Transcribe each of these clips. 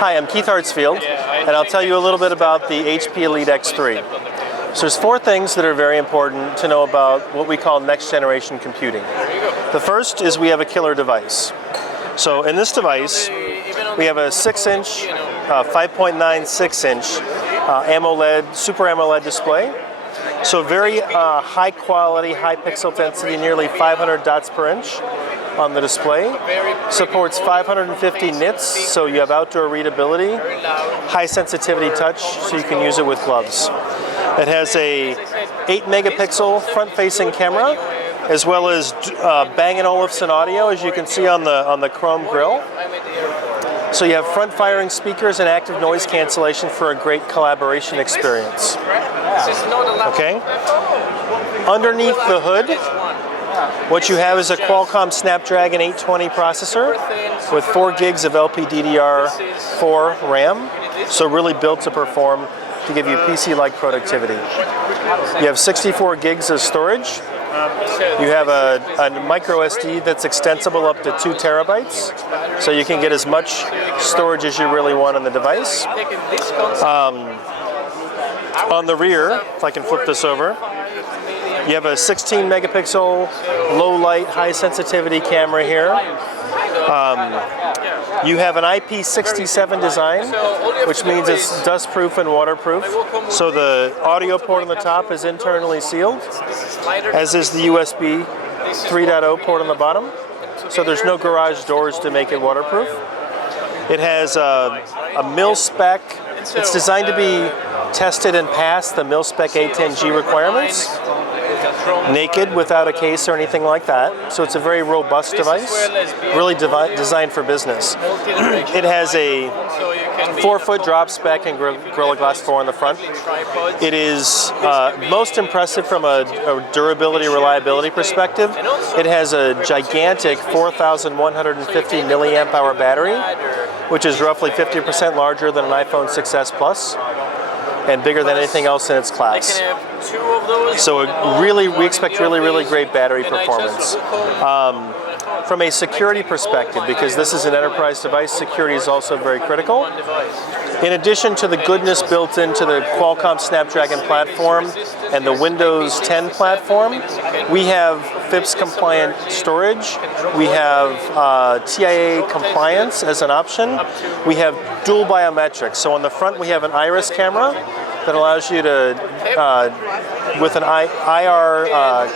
Hi, I'm Keith Hartsfield, and I'll tell you a little bit about the HP Elite X3. So there's four things that are very important to know about what we call next generation computing. The first is we have a killer device. So in this device, we have a 6-inch, 5.96-inch AMOLED, Super AMOLED display. So very high quality, high pixel density, nearly 500 dots per inch on the display. Supports 550 nits, so you have outdoor readability. High sensitivity touch, so you can use it with gloves. It has a 8 megapixel front-facing camera, as well as Bang & Olufsen audio, as you can see on the chrome grille. So you have front-firing speakers and active noise cancellation for a great collaboration experience. Okay. Underneath the hood, what you have is a Qualcomm Snapdragon 820 processor with 4 gigs of LPDDR4 RAM, so really built to perform to give you PC-like productivity. You have 64 gigs of storage. You have a micro SD that's extensible up to 2 terabytes, so you can get as much storage as you really want on the device. On the rear, if I can flip this over, you have a 16 megapixel low light, high sensitivity camera here. You have an IP67 design, which means it's dust proof and waterproof. So the audio port on the top is internally sealed, as is the USB 3.0 port on the bottom. So there's no garage doors to make it waterproof. It has a mil-spec. It's designed to be tested and pass the mil-spec A10G requirements, naked, without a case or anything like that. So it's a very robust device, really designed for business. It has a 4-foot drop spec and Gorilla Glass 4 on the front. It is most impressive from a durability, reliability perspective. It has a gigantic 4,150 milliamp hour battery, which is roughly 50% larger than an iPhone 6s Plus and bigger than anything else in its class. So we expect really great battery performance. From a security perspective, because this is an enterprise device, security is also very critical. In addition to the goodness built into the Qualcomm Snapdragon platform and the Windows 10 platform, we have FIPS compliant storage. We have TIA compliance as an option. We have dual biometrics. So on the front we have an iris camera that allows you to, with an IR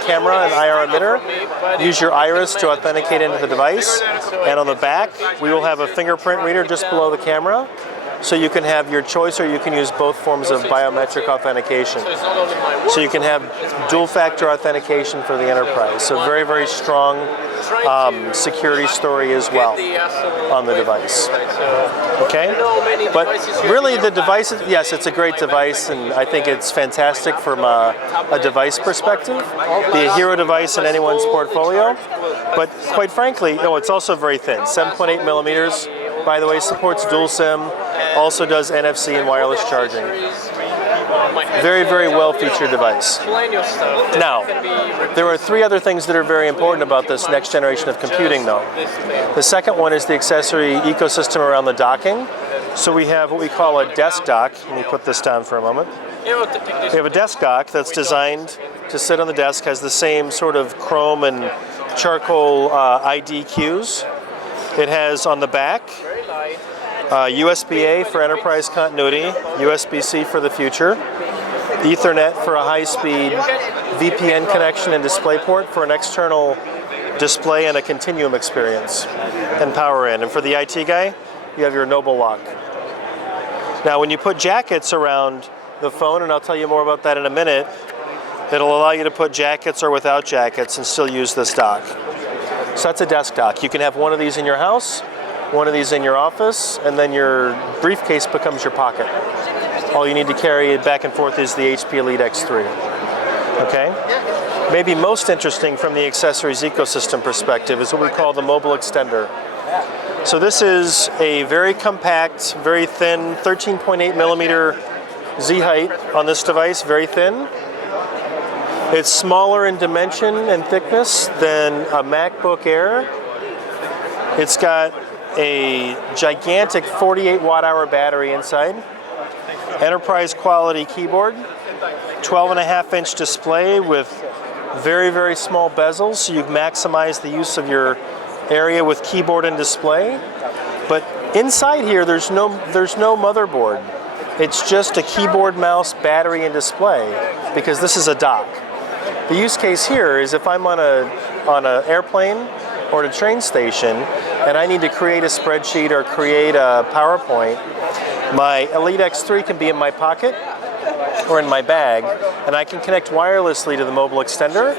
camera and IR emitter, use your iris to authenticate into the device. And on the back, we will have a fingerprint reader just below the camera, so you can have your choice, or you can use both forms of biometric authentication. So you can have dual-factor authentication for the enterprise. So very strong security story as well on the device. Okay? But really the device, yes, it's a great device, and I think it's fantastic from a device perspective. Be a hero device in anyone's portfolio. But quite frankly, it's also very thin, 7.8 millimeters. By the way, supports dual SIM, also does NFC and wireless charging. Very well-featured device. Now, there are 3 other things that are very important about this next generation of computing, though. The second one is the accessory ecosystem around the docking. So we have what we call a desk dock. Let me put this down for a moment. We have a desk dock that's designed to sit on the desk, has the same sort of chrome and charcoal ID cues. It has on the back USB-A for enterprise continuity, USB-C for the future, Ethernet for a high-speed VPN connection and DisplayPort for an external display and a continuum experience, and power in. And for the IT guy, you have your Noble lock. Now when you put jackets around the phone, and I'll tell you more about that in a minute, it'll allow you to put jackets or without jackets and still use this dock. So that's a desk dock. You can have one of these in your house, one of these in your office, and then your briefcase becomes your pocket. All you need to carry it back and forth is the HP Elite X3. Okay? Maybe most interesting from the accessories ecosystem perspective is what we call the mobile extender. So this is a very compact, very thin, 13.8 millimeter Z height on this device, very thin. It's smaller in dimension and thickness than a MacBook Air. It's got a gigantic 48 watt-hour battery inside, enterprise quality keyboard, 12.5-inch display with very, very small bezels, so you maximize the use of your area with keyboard and display. But inside here, there's no motherboard. It's just a keyboard, mouse, battery, and display, because this is a dock. The use case here is if I'm on an airplane or at a train station and I need to create a spreadsheet or create a PowerPoint, my Elite X3 can be in my pocket or in my bag, and I can connect wirelessly to the mobile extender,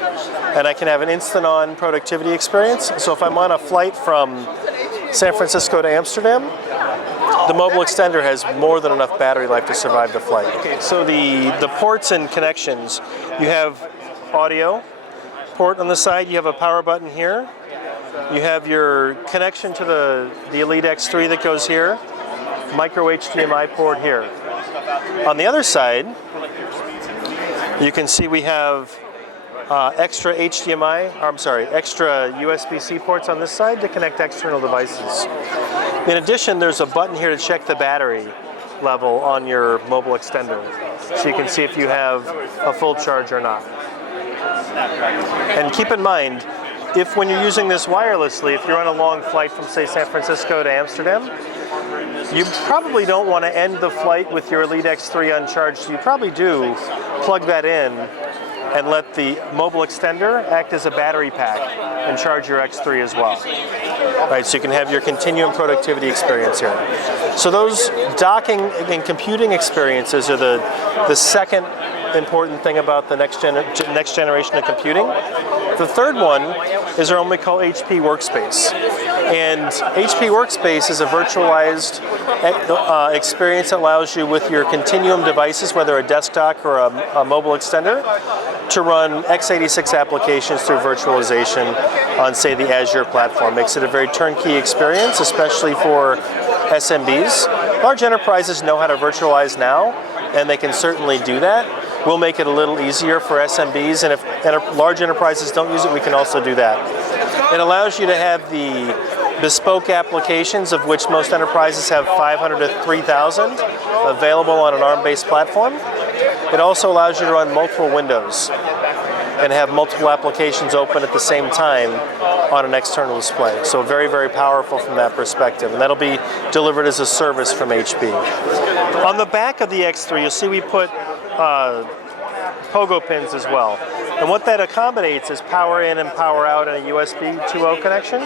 and I can have an instant-on productivity experience. So if I'm on a flight from San Francisco to Amsterdam, the mobile extender has more than enough battery life to survive the flight. Okay, so the ports and connections, you have audio port on the side, you have a power button here, you have your connection to the Elite X3 that goes here, micro HDMI port here. On the other side, you can see we have extra USB-C ports on this side to connect external devices. In addition, there's a button here to check the battery level on your mobile extender, so you can see if you have a full charge or not. And keep in mind, if when you're using this wirelessly, if you're on a long flight from, say, San Francisco to Amsterdam, you probably don't want to end the flight with your Elite X3 uncharged. You probably do plug that in and let the mobile extender act as a battery pack and charge your X3 as well. Right, so you can have your continuum productivity experience here. So those docking and computing experiences are the second important thing about the next generation of computing. The third one is what we call HP Workspace. And HP Workspace is a virtualized experience that allows you with your continuum devices, whether a desktop or a mobile extender, to run x86 applications through virtualization on, say, the Azure platform. Makes it a very turnkey experience, especially for SMBs. Large enterprises know how to virtualize now, and they can certainly do that. We'll make it a little easier for SMBs, and if large enterprises don't use it, we can also do that. It allows you to have the bespoke applications, of which most enterprises have 500 to 3,000 available on an ARM-based platform. It also allows you to run multiple windows and have multiple applications open at the same time on an external display. So very, very powerful from that perspective. And that'll be delivered as a service from HP. On the back of the X3, you'll see we put pogo pins as well. And what that accommodates is power in and power out in a USB 2.0 connection.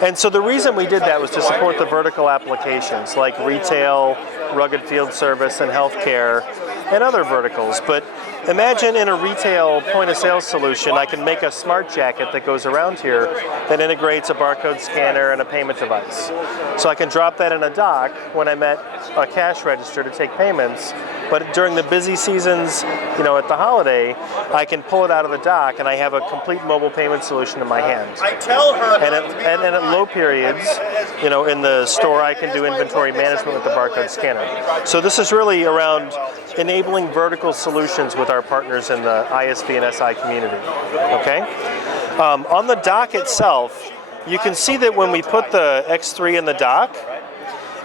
And so the reason we did that was to support the vertical applications like retail, rugged field service, and healthcare, and other verticals. But imagine in a retail point-of-sale solution, I can make a smart jacket that goes around here that integrates a barcode scanner and a payment device. So I can drop that in a dock when I'm at a cash register to take payments. But during the busy seasons, at the holiday, I can pull it out of the dock and I have a complete mobile payment solution in my hand. I tell her. And at low periods, in the store, I can do inventory management with the barcode scanner. So this is really around enabling vertical solutions with our partners in the ISV and SI community. Okay. On the dock itself, you can see that when we put the X3 in the dock,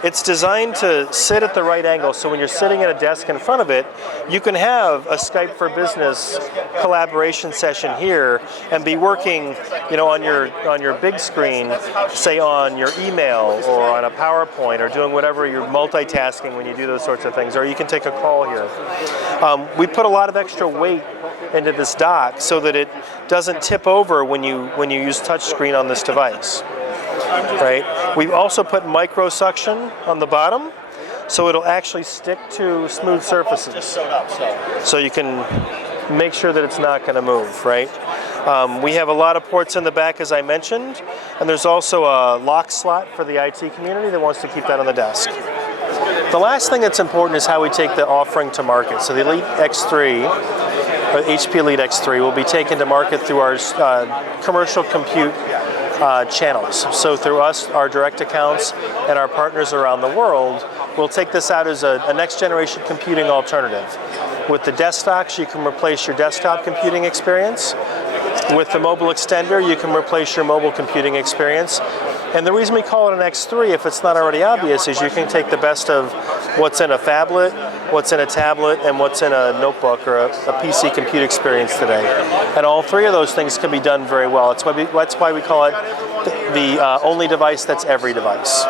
it's designed to sit at the right angle, so when you're sitting at a desk in front of it, you can have a Skype for Business collaboration session here and be working, on your big screen, say on your email or on a PowerPoint or doing whatever you're multitasking when you do those sorts of things, or you can take a call here. We put a lot of extra weight into this dock so that it doesn't tip over when you use touchscreen on this device. Right. We've also put micro suction on the bottom, so it'll actually stick to smooth surfaces. So you can make sure that it's not going to move, right? We have a lot of ports in the back, as I mentioned, and there's also a lock slot for the IT community that wants to keep that on the desk. The last thing that's important is how we take the offering to market. So the Elite X3, or HP Elite X3, will be taken to market through our commercial compute channels. So through us, our direct accounts, and our partners around the world, we'll take this out as a next generation computing alternative. With the desktops, you can replace your desktop computing experience. With the mobile extender, you can replace your mobile computing experience. And the reason we call it an X3, if it's not already obvious, is you can take the best of what's in a phablet, what's in a tablet, and what's in a notebook or a PC compute experience today. And all three of those things can be done very well. That's why we call it the only device that's every device.